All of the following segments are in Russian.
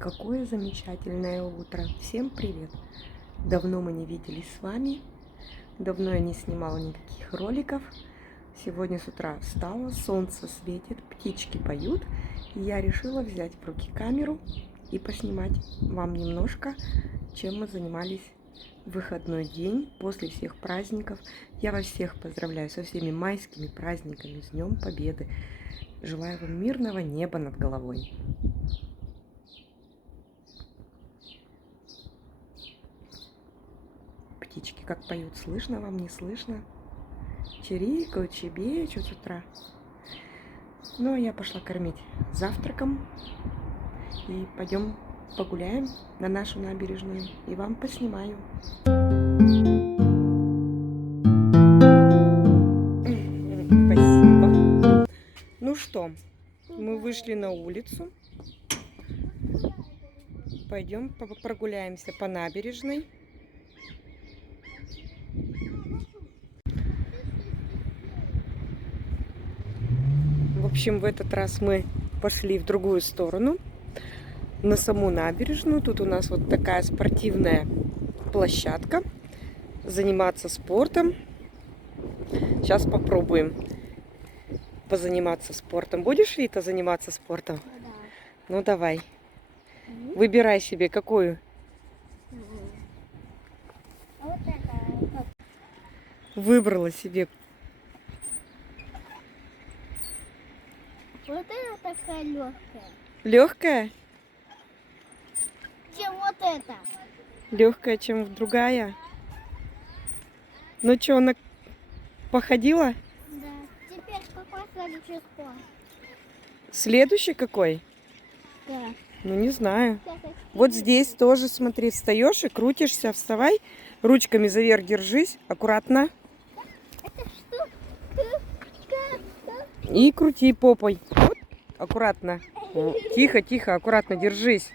Какое замечательное утро! Всем привет! Давно мы не виделись с вами, давно я не снимала никаких роликов. Сегодня с утра встала, солнце светит, птички поют, и я решила взять в руки камеру и поснимать вам немножко, чем мы занимались в выходной день после всех праздников. Я вас всех поздравляю со всеми майскими праздниками, с Днем Победы. Желаю вам мирного неба над головой. Птички как поют, слышно вам, не слышно? Чирикают, чебечут с утра. Ну, а я пошла кормить завтраком. И пойдем погуляем на нашу набережную. И вам поснимаю. Спасибо. Ну что, мы вышли на улицу. Пойдем прогуляемся по набережной. В общем, в этот раз мы пошли в другую сторону, на саму набережную. Тут у нас вот такая спортивная площадка. Заниматься спортом. Сейчас попробуем позаниматься спортом. Будешь, Вита, заниматься спортом? Да. Ну, давай. Выбирай себе какую. Вот это. Выбрала себе. Вот это такая легкая. Легкая? Чем вот это? Легкая, чем другая. Ну что, она походила? Да. Теперь какой следующий спорт? Следующий какой? Да. Ну, не знаю. Сейчас я Вот здесь тоже, смотри, встаешь и крутишься. Вставай, ручками за верх держись, аккуратно. Это что? И крути попой. Вот, аккуратно. Тихо, тихо, аккуратно держись.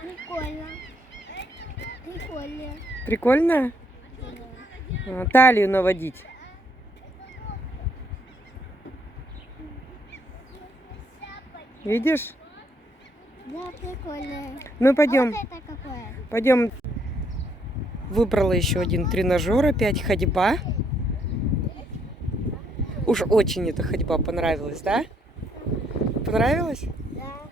Прикольно. Прикольно. Прикольно? Талию наводить. Видишь? Да, прикольно. Ну, А пойдем. вот это какое? Пойдем. Выбрала еще один тренажер, опять ходьба. Уж очень эта ходьба понравилась, да? Понравилось? Да.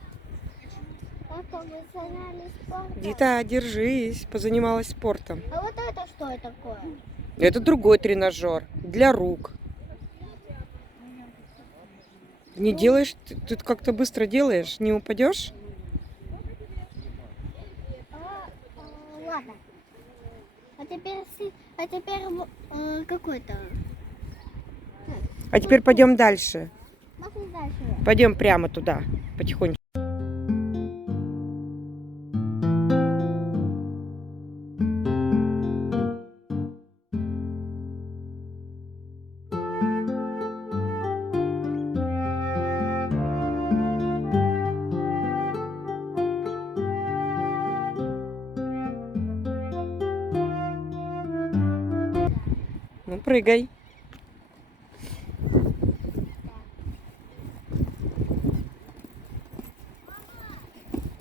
Это мы занялись спортом. Вита, держись, позанималась спортом. А вот это что такое? Это другой тренажер для рук. Не делаешь, ты как-то быстро делаешь, не упадешь? Ладно. А теперь какой-то. А теперь пойдем дальше. Можно дальше? Пойдем прямо туда, потихоньку. Ну, прыгай.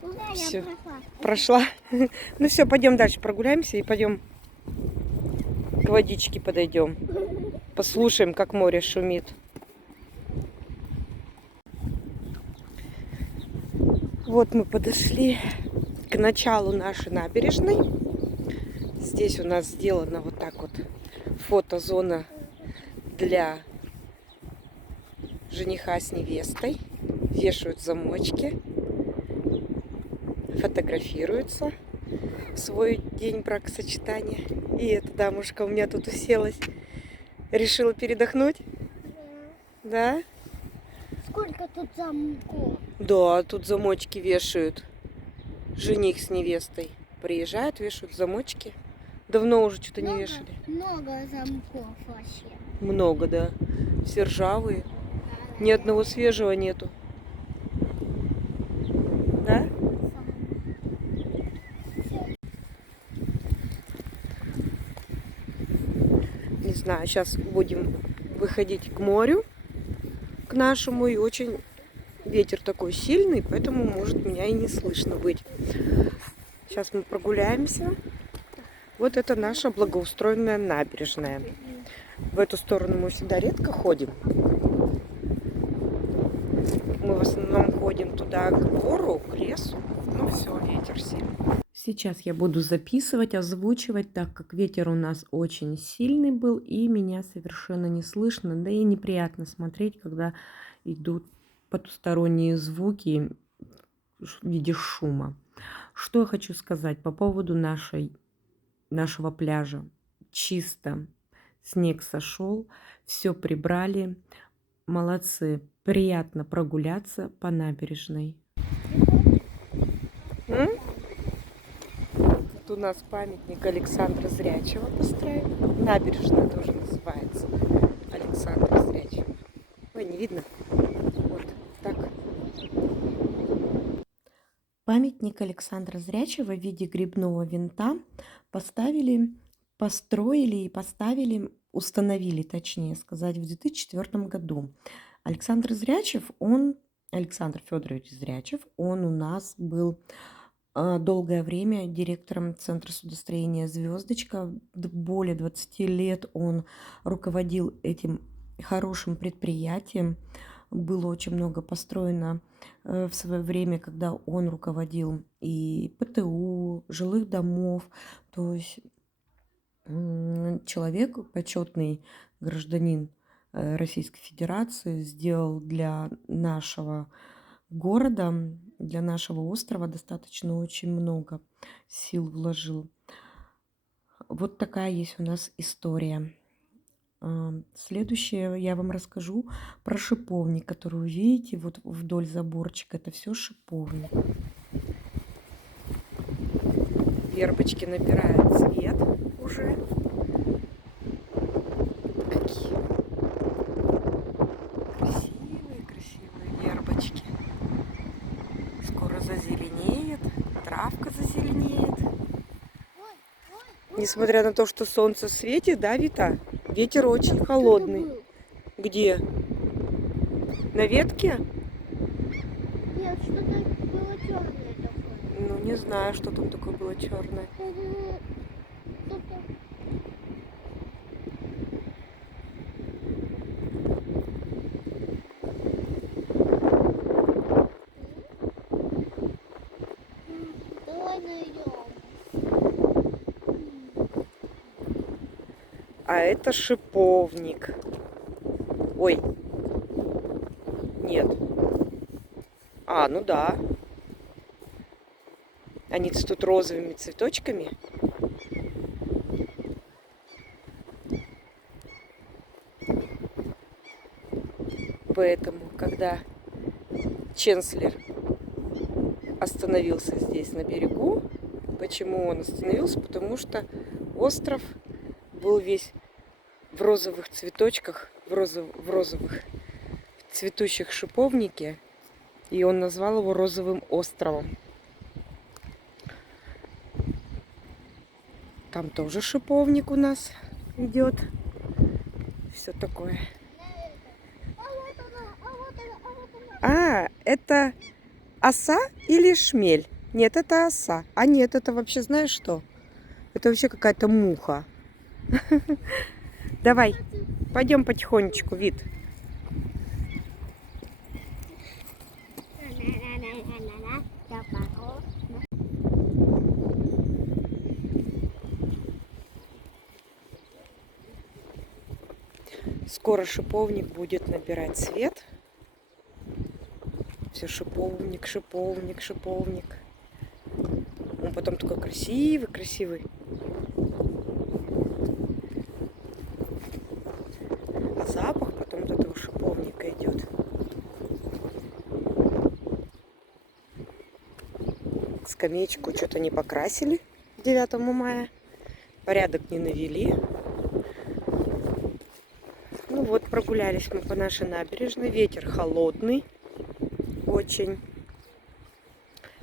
Куда Всё. я прошла? Прошла. Ну все, пойдем дальше прогуляемся и пойдем к водичке подойдем. Послушаем, как море шумит. Вот мы подошли к началу нашей набережной. Здесь у нас сделана вот так вот фотозона для жениха с невестой. Вешают замочки, фотографируются в свой день бракосочетания. И эта дамушка у меня тут уселась. Решила передохнуть? Да? Сколько тут замков? Да, тут замочки вешают. Жених с невестой приезжают, вешают замочки. Давно уже что-то не вешали. Много замков вообще. Много, да. Все ржавые. Ни одного свежего нету. Да? Не знаю, сейчас будем выходить к морю, к нашему, и очень ветер такой сильный, поэтому может меня и не слышно быть. Сейчас мы прогуляемся. Вот это наша благоустроенная набережная. В эту сторону мы всегда редко ходим. Мы в основном ходим туда, к гору, к лесу. Ну все, ветер сильный. Сейчас я буду записывать, озвучивать, так как ветер у нас очень сильный был, и меня совершенно не слышно. Да и неприятно смотреть, когда идут потусторонние звуки в виде шума. Что я хочу сказать по поводу нашего пляжа. Чисто. Снег сошел, все прибрали. Молодцы. Приятно прогуляться по набережной. Тут у нас памятник Александра Зрячего построен. Набережная тоже называется Александра Зрячего. Ой, не видно. Вот так. Памятник Александра Зрячего в виде грибного винта установили, точнее сказать, в 2004 году. Александр Федорович Зрячев, он у нас был долгое время директором Центра судостроения «Звездочка». Более 20 лет он руководил этим хорошим предприятием. Было очень много построено в свое время, когда он руководил и ПТУ, жилых домов. То есть человек, почетный гражданин Российской Федерации, сделал для нашего города, для нашего острова достаточно очень много сил вложил. Вот такая есть у нас история. Следующее я вам расскажу про шиповник, который вы видите вот вдоль заборчика. Это все шиповник. Вербочки набирают цвет уже. Какие красивые вербочки. Скоро зазеленеет, травка зазеленеет. Несмотря на то, что солнце светит, да, Вита? Ветер очень холодный. Где? На ветке? Нет, что-то было черное такое. Ну, не знаю, что там такое было черное. Давай найдем. А это шиповник. Ой. Нет. А, ну да. Они цветут розовыми цветочками. Поэтому, когда Ченслер остановился здесь на берегу, почему он остановился? Потому что остров был весь в розовых цветочках, в розовых цветущих шиповнике, и он назвал его Розовым островом. Там тоже шиповник у нас идет. Все такое. А, это оса или шмель? Нет, это оса. А нет, это вообще знаешь что? Это вообще какая-то муха. Давай, пойдем потихонечку, Вит. Скоро шиповник будет набирать цвет. Все шиповник, шиповник, шиповник. Он потом такой красивый, красивый. А запах потом от этого шиповника идет. Скамеечку что-то не покрасили 9 мая. Порядок не навели. Ну вот, прогулялись мы по нашей набережной. Ветер холодный. Очень.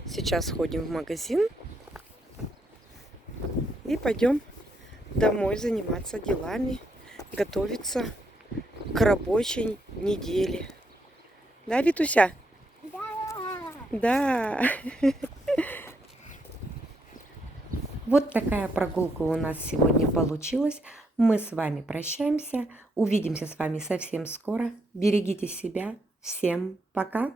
Сейчас ходим в магазин. И пойдем домой заниматься делами. Готовиться к рабочей неделе. Да, Витуся? Да. Вот такая прогулка у нас сегодня получилась. Мы с вами прощаемся. Увидимся с вами совсем скоро. Берегите себя. Всем пока.